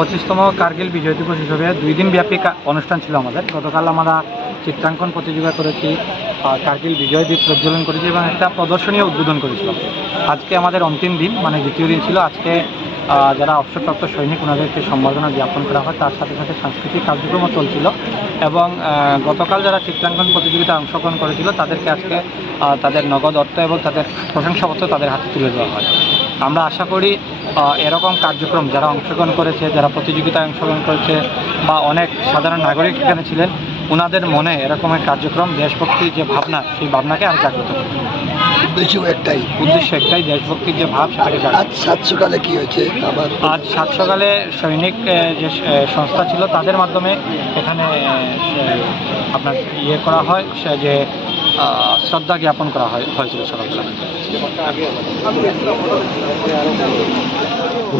পঁচিশতম কার্গিল বিজয় দিবস হিসেবে দুই দিন ব্যাপী অনুষ্ঠান ছিল আমাদের। গতকাল আমরা চিত্রাঙ্কন প্রতিযোগিতা করেছি কার্গিল বিজয় দ্বীপ প্রজ্বলন করেছি এবং একটা প্রদর্শনীয় উদ্বোধন করেছিলাম। আজকে আমাদের অন্তিম দিন মানে দ্বিতীয় দিন ছিল। আজকে যারা অবসরপ্রাপ্ত সৈনিক ওনাদেরকে সম্বর্ধনা জ্ঞাপন করা হয়। তার সাথে সাথে সাংস্কৃতিক কার্যক্রমও চলছিল এবং গতকাল যারা চিত্রাঙ্কন প্রতিযোগিতায় অংশগ্রহণ করেছিল, তাদেরকে আজকে তাদের নগদ অর্থ এবং তাদের প্রশংসাপত্র তাদের হাতে তুলে দেওয়া হয়। আমরা আশা করি এরকম কার্যক্রম যারা অংশগ্রহণ করেছে যারা প্রতিযোগিতায় অংশগ্রহণ করেছে বা অনেক সাধারণ নাগরিক এখানে ছিলেন ওনাদের মনে এরকম কার্যক্রম দেশভক্তির যে ভাবনা সেই ভাবনাকে আর জাগ্রত উদ্দেশ্য একটাই। উদ্দেশ্য একটাই দেশভক্তির যে ভাব সেটাকে আজ সাত সকালে কি হয়েছে? আবার আজ সাত সকালে সৈনিক যে সংস্থা ছিল তাদের মাধ্যমে এখানে আপনার ইয়ে করা হয় সে যে শ্রদ্ধা জ্ঞাপন করা হয় হয়েছিল সকালবেলা।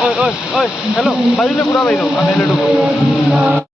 ओए ओए ओए हेलो बाजूले पुरा बाहिर हामीले